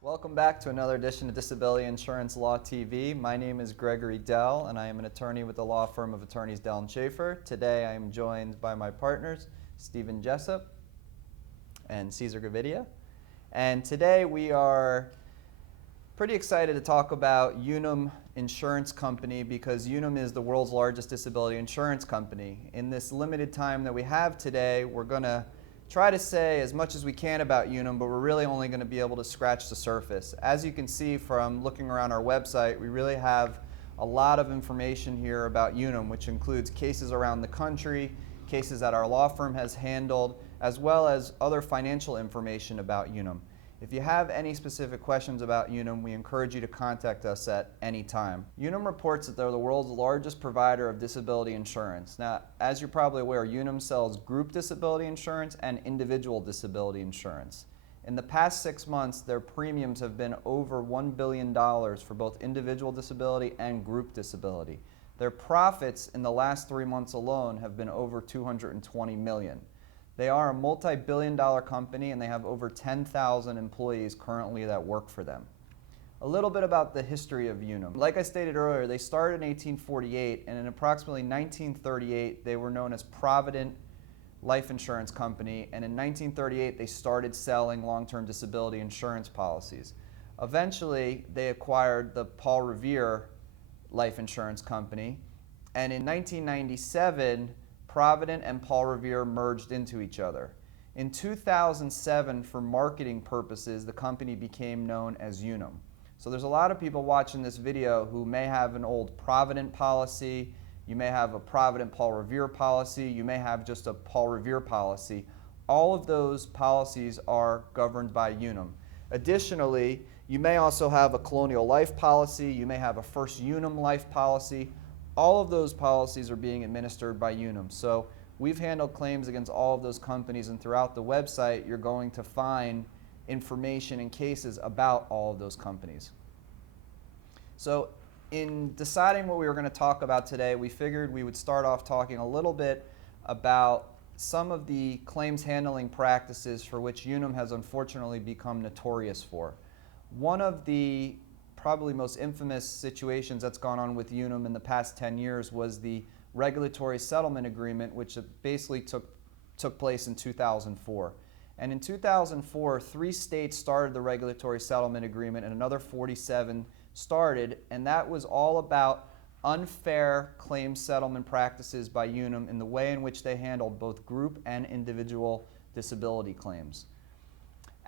Welcome back to another edition of Disability Insurance Law TV. My name is Gregory Dell, and I am an attorney with the law firm of attorneys Dell and Schaefer. Today I am joined by my partners, Stephen Jessup and Cesar Gavidia. And today we are pretty excited to talk about Unum Insurance Company because Unum is the world's largest disability insurance company. In this limited time that we have today, we're going to try to say as much as we can about Unum, but we're really only going to be able to scratch the surface. As you can see from looking around our website, we really have a lot of information here about Unum, which includes cases around the country, cases that our law firm has handled, as well as other financial information about Unum. If you have any specific questions about Unum, we encourage you to contact us at any time. Unum reports that they're the world's largest provider of disability insurance. Now, as you're probably aware, Unum sells group disability insurance and individual disability insurance. In the past 6 months, their premiums have been over $1 billion for both individual disability and group disability. Their profits in the last 3 months alone have been over $220 million. They are a multi-billion-dollar company, and they have over 10,000 employees currently that work for them. A little bit about the history of Unum. Like I stated earlier, they started in 1848, and in approximately 1938, they were known as Provident Life Insurance Company, and in 1938, they started selling long-term disability insurance policies. Eventually, they acquired the Paul Revere Life Insurance Company, and in 1997, Provident and Paul Revere merged into each other. In 2007, for marketing purposes, the company became known as Unum. So there's a lot of people watching this video who may have an old Provident policy, you may have a Provident Paul Revere policy, you may have just a Paul Revere policy. All of those policies are governed by Unum. Additionally, you may also have a Colonial Life policy, you may have a First Unum Life policy. All of those policies are being administered by Unum. So we've handled claims against all of those companies, and throughout the website you're going to find information and cases about all of those companies. So in deciding what we were going to talk about today, we figured we would start off talking a little bit about some of the claims handling practices for which Unum has unfortunately become notorious for. One of the probably most infamous situations that's gone on with Unum in the past 10 years was the regulatory settlement agreement, which basically took place in 2004. And in 2004, 3 states started the regulatory settlement agreement and another 47 started, and that was all about unfair claim settlement practices by Unum in the way in which they handled both group and individual disability claims.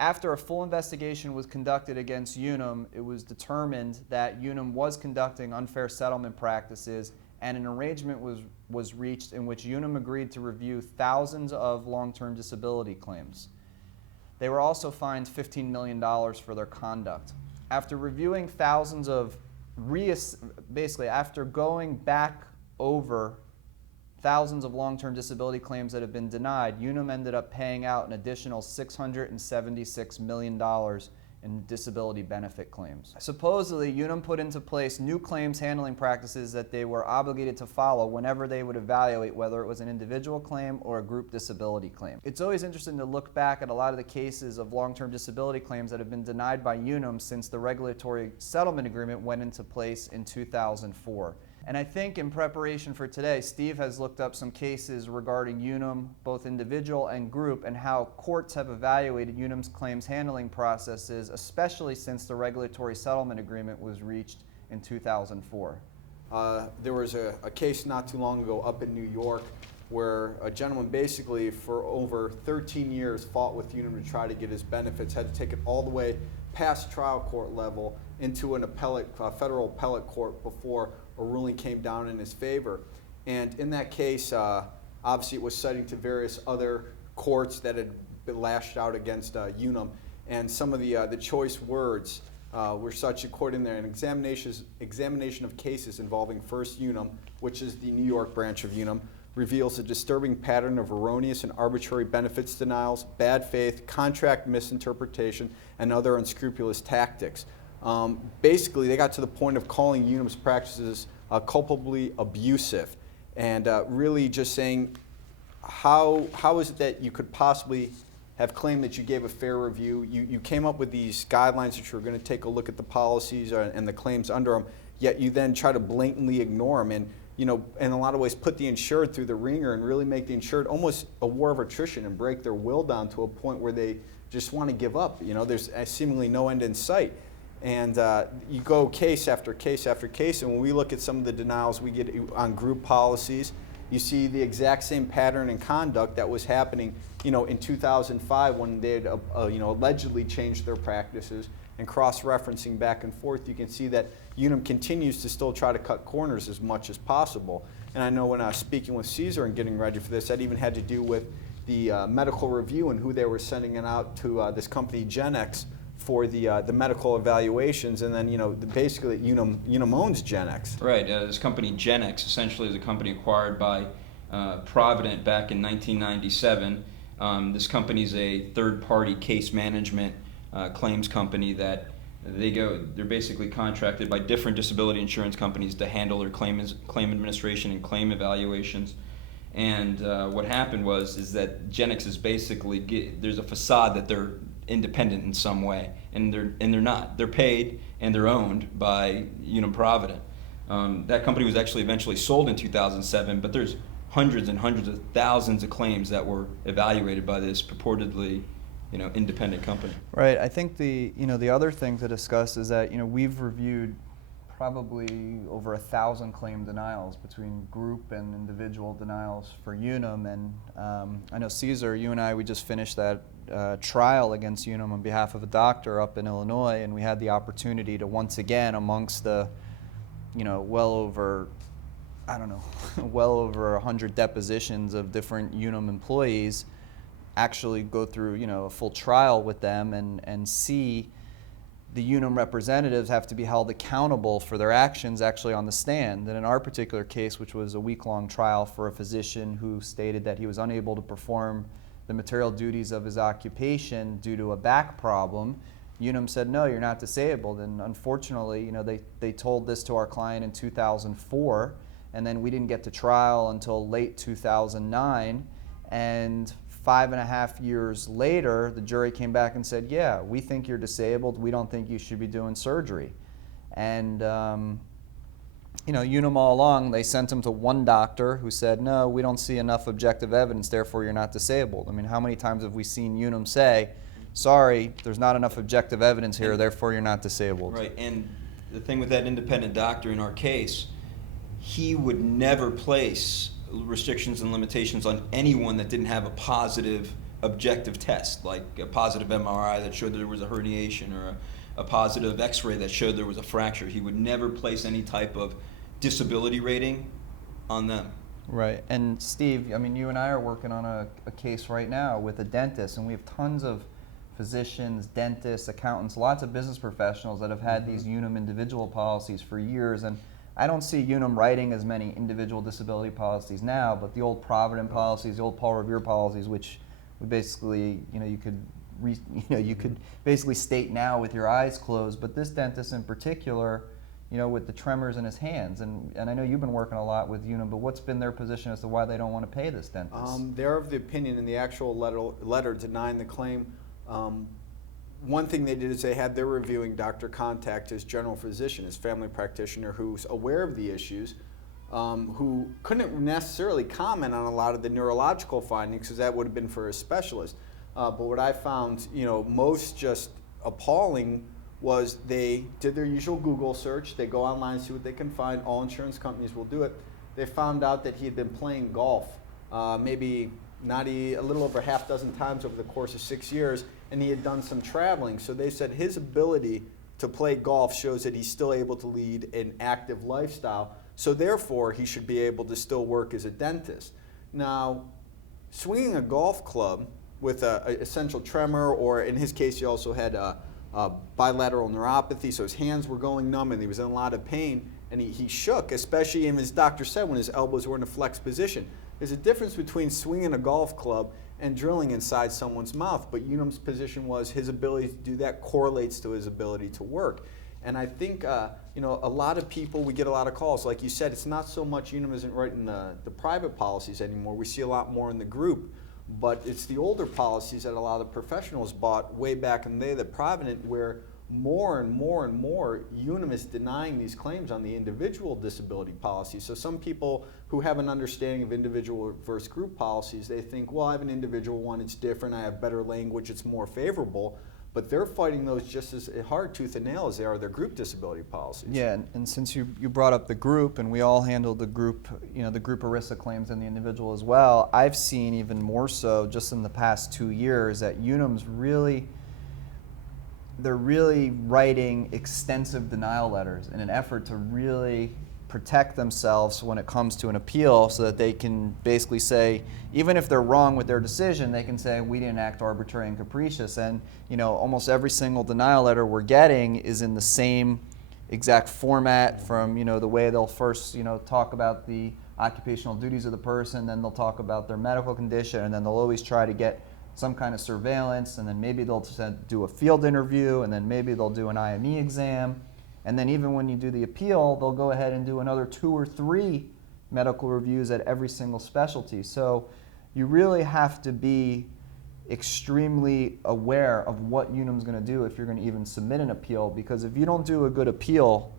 After a full investigation was conducted against Unum, it was determined that Unum was conducting unfair settlement practices, and an arrangement was reached in which Unum agreed to review thousands of long-term disability claims. They were also fined $15 million for their conduct. After reviewing thousands of, basically after going back over thousands of long-term disability claims that have been denied, Unum ended up paying out an additional $676 million in disability benefit claims. Supposedly, Unum put into place new claims handling practices that they were obligated to follow whenever they would evaluate whether it was an individual claim or a group disability claim. It's always interesting to look back at a lot of the cases of long-term disability claims that have been denied by Unum since the regulatory settlement agreement went into place in 2004. And I think in preparation for today, Steve has looked up some cases regarding Unum, both individual and group, and how courts have evaluated Unum's claims handling processes, especially since the regulatory settlement agreement was reached in 2004. There was a case not too long ago up in New York where a gentleman basically for over 13 years fought with Unum to try to get his benefits, had to take it all the way past trial court level into an federal appellate court before a ruling came down in his favor. And in that case, obviously it was citing to various other courts that had been lashed out against Unum. And some of the choice words were such, according to an examination of cases involving First Unum, which is the New York branch of Unum, reveals a disturbing pattern of erroneous and arbitrary benefits denials, bad faith, contract misinterpretation, and other unscrupulous tactics. Basically, they got to the point of calling Unum's practices culpably abusive, and really just saying, how is it that you could possibly have claimed that you gave a fair review. You came up with these guidelines that you were going to take a look at the policies and the claims under them, yet you then try to blatantly ignore them and, in a lot of ways put the insured through the ringer and really make the insured almost a war of attrition and break their will down to a point where they just want to give up. There's seemingly no end in sight. And you go case after case after case, and when we look at some of the denials we get on group policies, you see the exact same pattern and conduct that was happening, in 2005 when they had, allegedly changed their practices. And cross-referencing back and forth, you can see that Unum continues to still try to cut corners as much as possible. And I know when I was speaking with Cesar and getting ready for this, that even had to do with the medical review and who they were sending it out to this company GenX for the medical evaluations, and then basically Unum owns GenX. Right. This company GenX essentially is a company acquired by Provident back in 1997. This company is a third-party case management claims company that they're basically contracted by different disability insurance companies to handle their claim administration and claim evaluations. And what happened is that GenX is basically there's a facade that they're independent in some way, and they're not. They're paid and they're owned by Unum Provident. That company was actually eventually sold in 2007, but there's hundreds and hundreds of thousands of claims that were evaluated by this purportedly independent company. Right. I think the other thing to discuss is that we've reviewed probably over 1,000 claim denials between group and individual denials for Unum, and I know Cesar, you and I, we just finished that trial against Unum on behalf of a doctor up in Illinois, and we had the opportunity to once again, amongst the well over 100 depositions of different Unum employees, actually go through a full trial with them and see the Unum representatives have to be held accountable for their actions actually on the stand. And in our particular case, which was a week-long trial for a physician who stated that he was unable to perform the material duties of his occupation due to a back problem, Unum said, no, you're not disabled. And unfortunately, they told this to our client in 2004, and then we didn't get to trial until late 2009. And 5.5 years later, the jury came back and said, yeah, we think you're disabled. We don't think you should be doing surgery. And, Unum all along, they sent him to one doctor who said, no, we don't see enough objective evidence, therefore you're not disabled. I mean, how many times have we seen Unum say, sorry, there's not enough objective evidence here, therefore you're not disabled? Right, and the thing with that independent doctor in our case, he would never place restrictions and limitations on anyone that didn't have a positive objective test, like a positive MRI that showed there was a herniation or a positive x-ray that showed there was a fracture. He would never place any type of disability rating on them. Right, and Steve, I mean, you and I are working on a case right now with a dentist, and we have tons of physicians, dentists, accountants, lots of business professionals that have had these Unum individual policies for years, and I don't see Unum writing as many individual disability policies now, but the old Provident policies, the old Paul Revere policies, which we basically, you could basically state now with your eyes closed. But this dentist in particular, with the tremors in his hands, and I know you've been working a lot with Unum, but what's been their position as to why they don't want to pay this dentist? They're of the opinion in the actual letter denying the claim. One thing they did is they had their reviewing doctor contact his general physician, his family practitioner, who's aware of the issues, who couldn't necessarily comment on a lot of the neurological findings because that would have been for a specialist. But what I found, most just appalling was they did their usual Google search. They go online and see what they can find. All insurance companies will do it. They found out that he had been playing golf, maybe a little over half dozen times over the course of 6 years, and he had done some traveling. So they said his ability to play golf shows that he's still able to lead an active lifestyle. So therefore, he should be able to still work as a dentist. Now, swinging a golf club with a essential tremor, or in his case, he also had a bilateral neuropathy, so his hands were going numb and he was in a lot of pain, and he shook, especially, and his doctor said, when his elbows were in a flexed position. There's a difference between swinging a golf club and drilling inside someone's mouth, but Unum's position was his ability to do that correlates to his ability to work. And I think, a lot of people, we get a lot of calls. Like you said, it's not so much Unum isn't writing the private policies anymore. We see a lot more in the group. but it's the older policies that a lot of the professionals bought way back in the day, the Provident, where more and more and more Unum is denying these claims on the individual disability policy. So some people who have an understanding of individual versus group policies, they think, well, I have an individual one, it's different, I have better language, it's more favorable. But they're fighting those just as hard tooth and nail as they are their group disability policies. Yeah, and since you brought up the group, and we all handle the group, the group ERISA claims and the individual as well, I've seen even more so just in the past 2 years that Unum's they're really writing extensive denial letters in an effort to really protect themselves when it comes to an appeal, so that they can basically say, even if they're wrong with their decision, they can say, we didn't act arbitrary and capricious. And almost every single denial letter we're getting is in the same exact format, from the way they'll first talk about the occupational duties of the person, then they'll talk about their medical condition, and then they'll always try to get some kind of surveillance, and then maybe they'll do a field interview, and then maybe they'll do an IME exam. And then even when you do the appeal, they'll go ahead and do another 2 or 3 medical reviews at every single specialty. So you really have to be extremely aware of what Unum's going to do if you're going to even submit an appeal, because if you don't do a good appeal,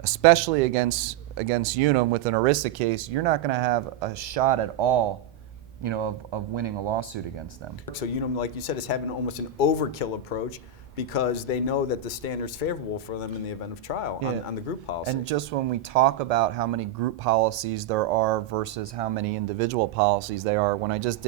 especially against Unum with an ERISA case, you're not going to have a shot at all of winning a lawsuit against them. So Unum, like you said, is having almost an overkill approach, because they know that the standard's favorable for them in the event of trial on the group policy. And just when we talk about how many group policies there are versus how many individual policies there are, when I just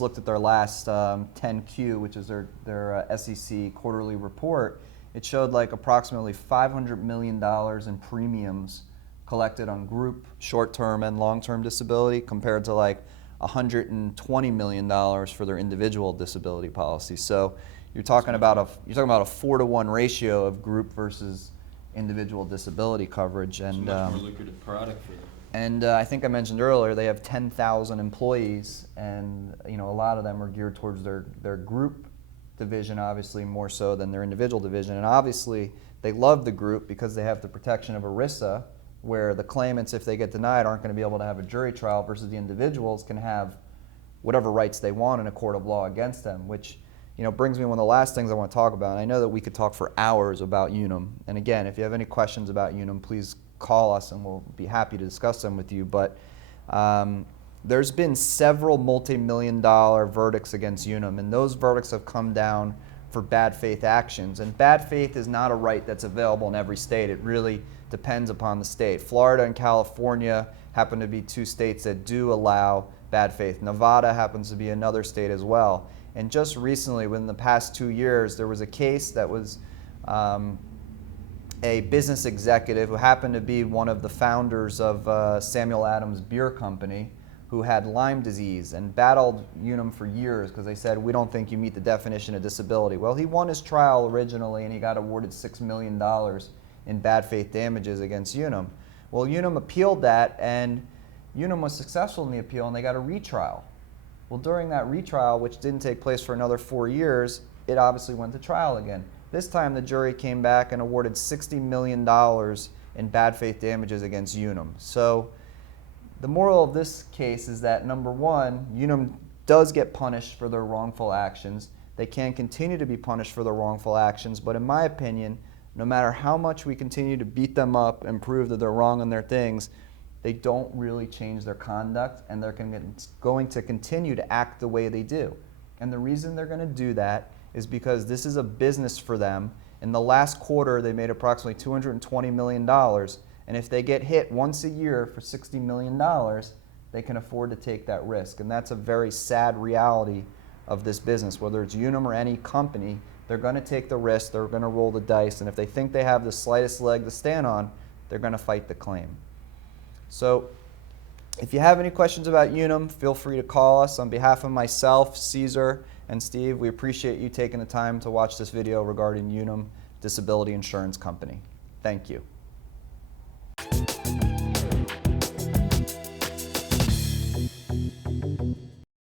looked at their last 10Q, which is their SEC quarterly report, it showed like approximately $500 million in premiums collected on group short-term and long-term disability, compared to like $120 million for their individual disability policy. So you're talking about a 4-to-1 ratio of group versus individual disability coverage, and it's a much more lucrative product for them. And I think I mentioned earlier they have 10,000 employees, and a lot of them are geared towards their group division, obviously more so than their individual division. And obviously they love the group because they have the protection of ERISA, where the claimants, if they get denied, aren't going to be able to have a jury trial, versus the individuals can have whatever rights they want in a court of law against them, which brings me to one of the last things I want to talk about. And I know that we could talk for hours about Unum. And again, if you have any questions about Unum, please call us and we'll be happy to discuss them with you. But there's been several multi-million-dollar verdicts against Unum, and those verdicts have come down for bad faith actions. And bad faith is not a right that's available in every state. It really depends upon the state. Florida and California happen to be 2 states that do allow bad faith. Nevada happens to be another state as well. And just recently, within the past 2 years, there was a case that was a business executive who happened to be one of the founders of Samuel Adams Beer Company, who had Lyme disease and battled Unum for years because they said, we don't think you meet the definition of disability. Well, he won his trial originally, and he got awarded $6 million in bad faith damages against Unum. Well, Unum appealed that, and Unum was successful in the appeal, and they got a retrial. Well, during that retrial, which didn't take place for another 4 years, it obviously went to trial again. This time the jury came back and awarded $60 million in bad faith damages against Unum. So the moral of this case is that, number one, Unum does get punished for their wrongful actions. They can continue to be punished for their wrongful actions, but in my opinion, no matter how much we continue to beat them up and prove that they're wrong on their things, they don't really change their conduct, and they're going to continue to act the way they do. And the reason they're going to do that is because this is a business for them. In the last quarter, they made approximately $220 million, and if they get hit once a year for $60 million, they can afford to take that risk. And that's a very sad reality of this business. Whether it's Unum or any company, they're going to take the risk, they're going to roll the dice, and if they think they have the slightest leg to stand on, they're going to fight the claim. So if you have any questions about Unum, feel free to call us. On behalf of myself, Cesar, and Steve, we appreciate you taking the time to watch this video regarding Unum Disability Insurance Company. Thank you.